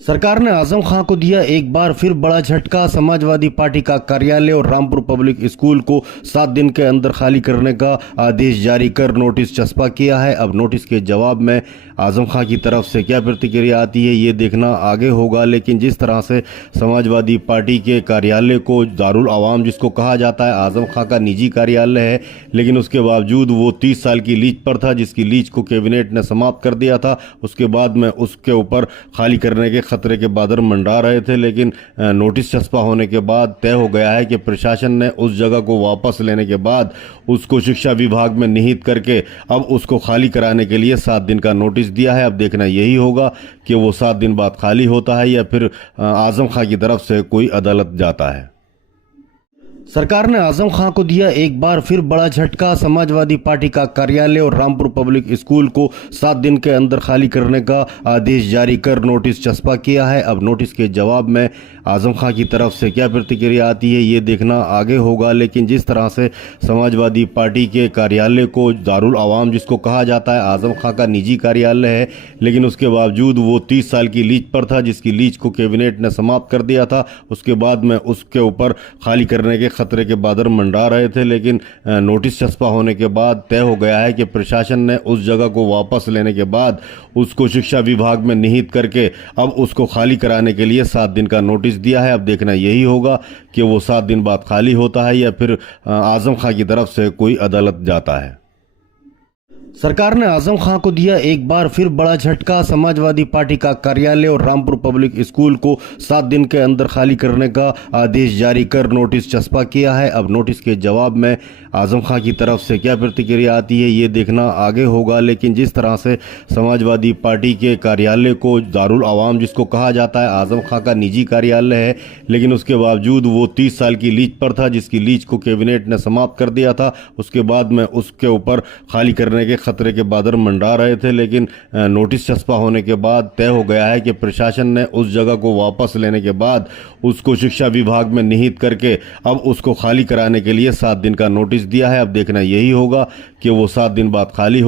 सरकार ने आजम खां को दिया एक बार फिर बड़ा झटका। समाजवादी पार्टी का कार्यालय और रामपुर पब्लिक स्कूल को 7 दिन के अंदर खाली करने का आदेश जारी कर नोटिस चस्पा किया है। अब नोटिस के जवाब में आजम खां की तरफ से क्या प्रतिक्रिया आती है ये देखना आगे होगा। लेकिन जिस तरह से समाजवादी पार्टी के कार्यालय को दारुल अवाम जिसको कहा जाता है, आजम खां का निजी कार्यालय है, लेकिन उसके बावजूद वो 30 साल की लीज पर था, जिसकी लीज को कैबिनेट ने समाप्त कर दिया था। उसके बाद में उसके ऊपर खाली करने के खतरे के बादल मंडरा रहे थे, लेकिन नोटिस चस्पा होने के बाद तय हो गया है कि प्रशासन ने उस जगह को वापस लेने के बाद उसको शिक्षा विभाग में निहित करके अब उसको खाली कराने के लिए 7 दिन का नोटिस दिया है। अब देखना यही होगा कि वो 7 दिन बाद खाली होता है या फिर आजम खां की तरफ से कोई अदालत जाता है। सरकार ने आजम खां को दिया एक बार फिर बड़ा झटका। समाजवादी पार्टी का कार्यालय और रामपुर पब्लिक स्कूल को 7 दिन के अंदर खाली करने का आदेश जारी कर नोटिस चस्पा किया है। अब नोटिस के जवाब में आजम खां की तरफ से क्या प्रतिक्रिया आती है ये देखना आगे होगा। लेकिन जिस तरह से समाजवादी पार्टी के कार्यालय को दारुल अवाम जिसको कहा जाता है, आजम खां का निजी कार्यालय है, लेकिन उसके बावजूद वो 30 साल की लीज पर था, जिसकी लीज को कैबिनेट ने समाप्त कर दिया था। उसके बाद में उसके ऊपर खाली करने के खतरे के बादल मंडरा रहे थे, लेकिन नोटिस चस्पा होने के बाद तय हो गया है कि प्रशासन ने उस जगह को वापस लेने के बाद उसको शिक्षा विभाग में निहित करके अब उसको खाली कराने के लिए 7 दिन का नोटिस दिया है। अब देखना यही होगा कि वो 7 दिन बाद खाली होता है या फिर आजम खां की तरफ से कोई अदालत जाता है। सरकार ने आजम खां को दिया एक बार फिर बड़ा झटका। समाजवादी पार्टी का कार्यालय और रामपुर पब्लिक स्कूल को 7 दिन के अंदर खाली करने का आदेश जारी कर नोटिस चस्पा किया है। अब नोटिस के जवाब में आजम खां की तरफ से क्या प्रतिक्रिया आती है ये देखना आगे होगा। लेकिन जिस तरह से समाजवादी पार्टी के कार्यालय को दारुल अवाम जिसको कहा जाता है, आजम खां का निजी कार्यालय है, लेकिन उसके बावजूद वो 30 साल की लीज पर था, जिसकी लीज को कैबिनेट ने समाप्त कर दिया था। उसके बाद में उसके ऊपर खाली करने के खतरे के बादल मंडरा रहे थे, लेकिन नोटिस चस्पा होने के बाद तय हो गया है कि प्रशासन ने उस जगह को वापस लेने के बाद उसको शिक्षा विभाग में निहित करके अब उसको खाली कराने के लिए 7 दिन का नोटिस दिया है। अब देखना यही होगा कि वो 7 दिन बाद खाली